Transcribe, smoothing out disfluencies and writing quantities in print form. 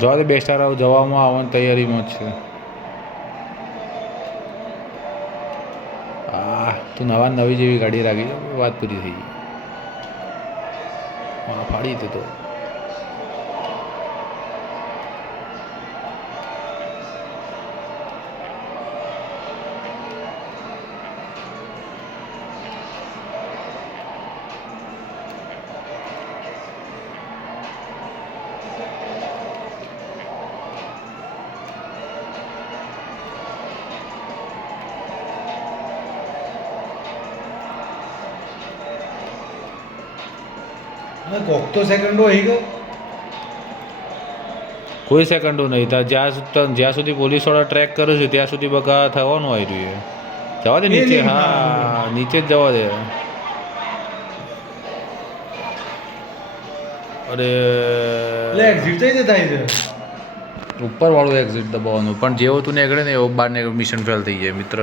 જવા દે બેસ્ટ આવ જવામાં આવવાની તૈયારીમાં જ છે. તું નવી જેવી ગાડી રાખી વાત પૂરી થઈ ગઈ. હા ફાડી દીધો તો. કોક તો સેકન્ડો આવી ગયો. કોઈ સેકન્ડો નહીં તાર જ્યાં સુધી પોલીસવાળા ટ્રેક કરે છે ત્યાં સુધી બકા થવાનું આવી રહ્યું જવા દે નીચે. હા નીચે જ જવા દે. અરે એક્ઝિટ થઈ થાય છે. ઉપર વાળું એક્ઝિટ દબાવવાનું પણ જેવો તું નીકળે ને એવો બહાર નીકળ મિશન ફેલ થઈ જાય મિત્ર.